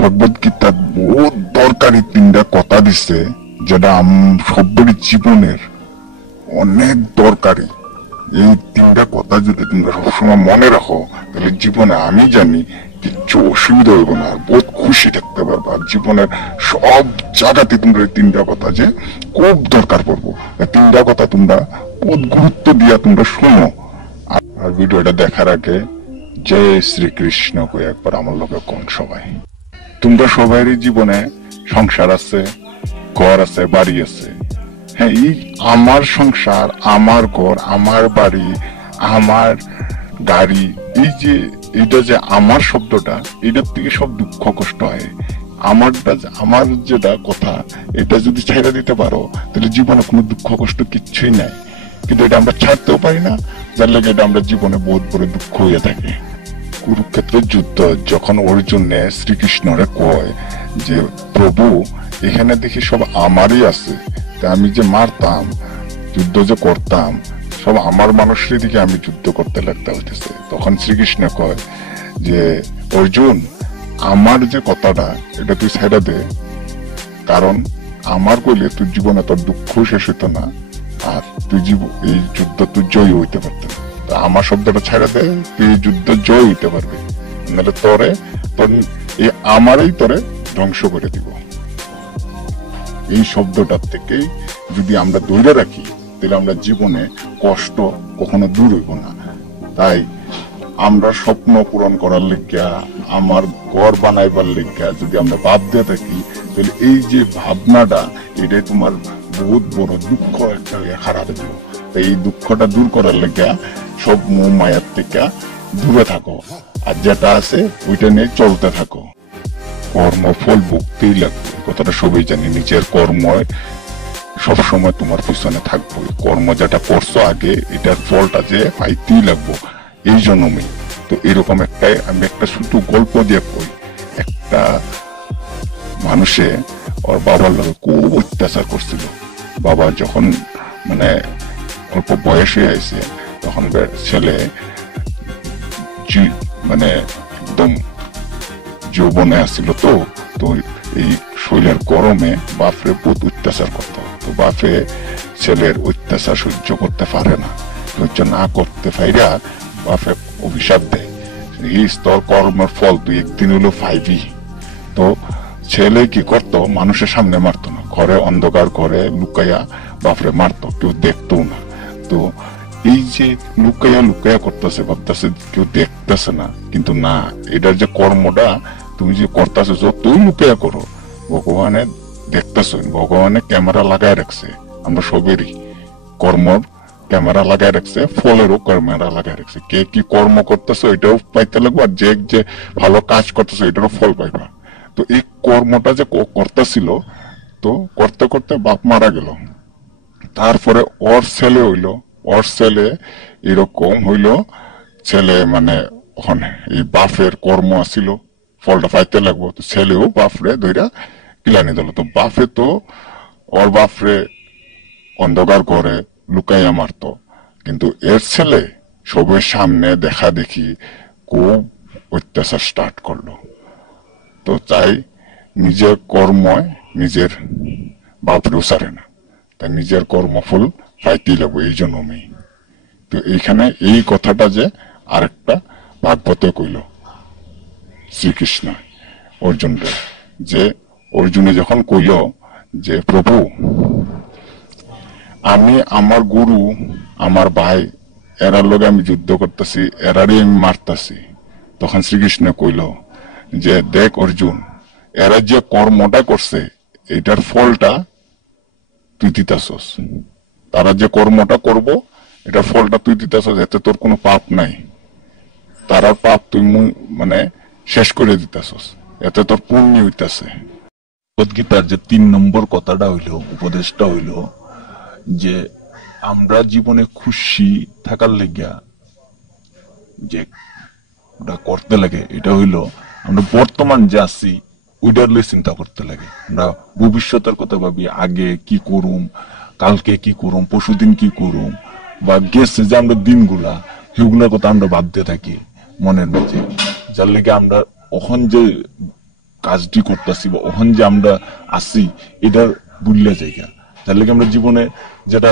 ভগবত গীতার বহুত দরকারি তিনটা কথা দিচ্ছে, যেটা সভ্যের জীবনের অনেক দরকারি। এই তিনটা কথা যদি তোমরা সবসময় মনে রাখো, তাহলে জীবনে আমি জানি কিচ্ছু অসুবিধা হইব না, বহুত খুশি থাকতে পারবো। আর জীবনের সব জায়গাতে তোমরা এই তিনটা কথা যে খুব দরকার পড়বো, এই তিনটা কথা তোমরা বহুত গুরুত্ব দিয়া তোমরা শোনো। আর ভিডিওটা দেখার আগে জয় শ্রীকৃষ্ণ কই একবার আমার লোকে কোন সবাই। তোমরা সবারই জীবনে সংসার আছে, ঘর আছে, বাড়ি আছে। হ্যাঁ, এই আমার সংসার, আমার ঘর, আমার বাড়ি, আমার গাড়ি, এই যে এটা যে আমার শব্দটা, এটার থেকে সব দুঃখ কষ্ট হয়। আমার যেটা কথা, এটা যদি ছেড়ে দিতে পারো, তাহলে জীবনে কোনো দুঃখ কষ্ট কিচ্ছুই নাই। কিন্তু এটা আমরা ছাড়তেও পারি না, যার লাগে এটা আমরা জীবনে বহুত বড় দুঃখ হয়ে থাকে। কুরুক্ষেত্রের যুদ্ধ যখন অর্জুনে শ্রীকৃষ্ণরে কয় যে প্রভু এখানে দেখি সব আমারই আছে, তা আমি যে মারতাম, যুদ্ধ যে করতাম, সব আমার মানুষের দিকে আমি যুদ্ধ করতে লাগতে হইতেছে। তখন শ্রীকৃষ্ণ কয় যে অর্জুন, আমার যে কথাটা এটা তুই ছেড়ে দে, কারণ আমার কইলে তুই জীবনে তোর দুঃখ শেষ হইতো না, আর তুই এই যুদ্ধ তুই জয়ী হইতে পারত না। তা আমার শব্দটা ছেড়ে দে, তুই এই যুদ্ধ জয় হইতে পারবি, নাহলে তোর এই আমারই তোরে ধ্বংস করে দিব। এই শব্দটার থেকে যদি আমরা দূরে রাখি, তাহলে আমরা জীবনে কষ্ট কখনো দূর হইব না। তাই আমরা স্বপ্ন পূরণ করার লিগা, আমার ঘর বানাইবার লিগা যদি আমরা ভাব দিয়ে থাকি, তাহলে এই যে ভাবনাটা, এটাই তোমার বহুত বড় দুঃখ একটা খারাপ দিব। তাই এই দুঃখটা দূর করার লিগা সব মোহ মায়ার থেকে দূরে থাকো, আর যেটা আছে ওইটা নিয়ে চলতে থাকো। কর্মফল ভুগতেই লাগবে, কথাটা সবাই জানি। নিজের কর্ম সবসময় তোমার পিছনে থাকবো। কর্ম যেটা করছো আগে, এটার ফলটা যে পাইতেই লাগবো এই জন্যই। তো এরকম আমি একটা শুধু গল্প দিয়ে কই। একটা মানুষে ওর বাবার লোক খুব অত্যাচার করছিল। বাবা যখন মানে অল্প বয়স হয়ে আছে, তখন ছেলে মানে একদম যৌবনে আসছিল। তো এই শরীরের গরমে বাপরে বহুত অত্যাচার করত। তো বাপে ছেলের অত্যাচার সহ্য করতে পারে না, সহ্য না করতে পাইরা বাপে অভিশাপ দেয়, তোর কর্মের ফল তুই একদিন হলো পাইবি। তো ছেলে কি করতো, মানুষের সামনে মারতো না, ঘরে অন্ধকার ঘরে লুকাইয়া বাপরে মারতো, কেউ দেখতো না। তো এই যে লুকাইয়া লুকাইয়া করতেছে, ভাবতেছে কেউ দেখতেছে না, কিন্তু না, এটার যে কর্মটা তুমি যে করতেছো, যতই লুকাইয়া করো, ভগবানে দেখতেছ, ভগবানে ক্যামেরা লাগায় রাখছে। আমরা সবেরই কর্মর ক্যামেরা লাগায় রাখছে, ফলেরও ক্যামেরা লাগায় রাখছে। কে কি কর্ম করতেছে এটাও পাইতে লাগবে, আর যে ভালো কাজ করতেছে এটারও ফল পাইবা। তো এই কর্মটা যে করতেছিল, তো করতে করতে বাপ মারা গেল। তারপরে ওর ছেলে হইলো, ওর ছেলে এরকম হইলো, ছেলে মানে ওখানে এই বাপের কর্ম আসিল, ফলটা পাইতে লাগবো। তো ছেলেও বাপরে ধইরা কিলানি দিল। তো বাপে তো ওর বাপরে অন্ধকার করে লুকাইয়া মারতো, কিন্তু এর ছেলে সবের সামনে দেখা দেখি খুব অত্যাচার স্টার্ট করলো। তো তাই নিজের কর্ময় নিজের বাপরেও সারে না, তাই নিজের কর্মফল পাইতেই লাগবো, এই জন্যই। তো এইখানে এই কথাটা যে আরেকটা ভাগবতে কইল শ্রীকৃষ্ণ অর্জুনকে, যে অর্জুনে যখন কইল যে প্রভু আমি আমার গুরু, আমার ভাই, এরার লগে আমি যুদ্ধ করতেছি, এরারই আমি মারতাছি। তখন শ্রীকৃষ্ণ কইল যে দেখ অর্জুন, এরা যে কর্মটা করছে এটার ফলটা তুই দিতাছস। তারা যে কর্মটা করব এটার ফলটা তুই দিতাছস, এতে তোর কোনো পাপ নাই। তারার পাপ তুই মানে শেষ করে দিতাছস, এতে তোর পুণ্য হইতাছে। ভগবদ্গীতার যে 3 নম্বর কথাটা হইলো, উপদেশটা হইলো যে আমরা জীবনে খুশি থাকার লেগা যে করতে লাগে, এটা হইলো আমরা বর্তমান যে আছি ওইটার লই চিন্তা করতে লাগে। আমরা ভবিষ্যতের কথা ভাবি, আগে কি করুম, কালকে কি করুম, পরশুদিন কি করুম, বা গেছে যে আমরা দিনগুলা, সেগুলোর কথা আমরা ভাবতে থাকি মনের মধ্যে। যার লেগে আমরা ওখান যে কাজটি করতেছি বা ওখান যে আমরা আছি এটার বুঝলে জায়গা, তাহলে কি আমরা জীবনে যেটা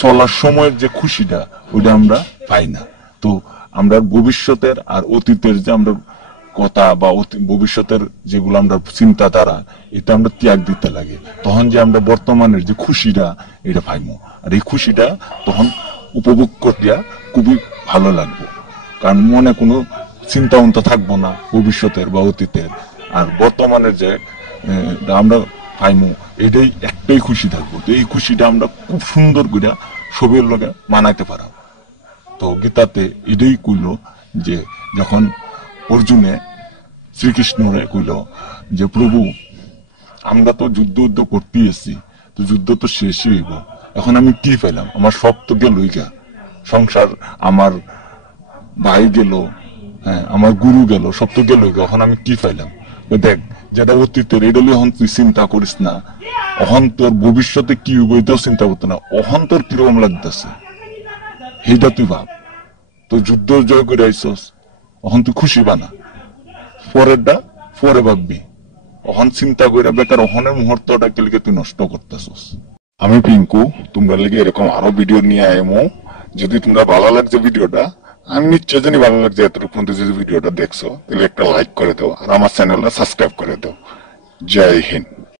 চলার সময়ের যে খুশিটা ওইটা আমরা পাই না। তো আমরা ভবিষ্যতের আর অতীতের যে আমরা কথা বা ভবিষ্যতের যেগুলো আমরা চিন্তাধারা এটা আমরা ত্যাগ দিতে লাগে, তখন যে আমরা বর্তমানের যে খুশিটা এটা পাইমো, আর এই খুশিটা তখন উপভোগ করিয়া খুবই ভালো লাগবে। কারণ মনে কোনো চিন্তা ভাবনা থাকবো না ভবিষ্যতের বা অতীতের, আর বর্তমানের যে আমরা পাইমু এটাই একটাই খুশি থাকবো। তো এই খুশিটা আমরা খুব সুন্দর করে ছবির লগে মানাইতে পারা। তো গীতাতে এটাই কইল যে যখন অর্জুনে শ্রীকৃষ্ণরে কইল যে প্রভু আমরা তো যুদ্ধ করতেই এসছি, তো যুদ্ধ তো শেষই হইব, এখন আমি কি পেলাম? আমার সব তো গেলই গা, সংসার, আমার ভাই গেল, হ্যাঁ আমার গুরু গেল, সব তো গেলই গা, এখন আমি কি পাইলাম? দেখ যেটা অতীতের এটা এখন তুই চিন্তা করিস না, অহন তোর ভবিষ্যতে কি হইব এটাও চিন্তা করতে না, অহন তোর কিরকম লাগতেছে সেইটা তুই ভাব। তো যুদ্ধ জয় করে আইসস, অহন তুই খুশি বানা, পরেরটা পরে ভাববি, অহন চিন্তা করে বেকার অহনের মুহূর্তটা কেলিকে তুই নষ্ট করতেছস। আমি পিঙ্কু, তোমরা লেগে এরকম আরো ভিডিও নিয়ে আইমো। যদি তোমরা ভালো লাগছে ভিডিওটা, আমি নিশ্চয় জানি ভালো লাগছে, এতটুকু যদি ভিডিওটা দেখছো তাহলে একটা লাইক করে দাও আর আমার চ্যানেলটা সাবস্ক্রাইব করে দাও। জয় হিন্দ।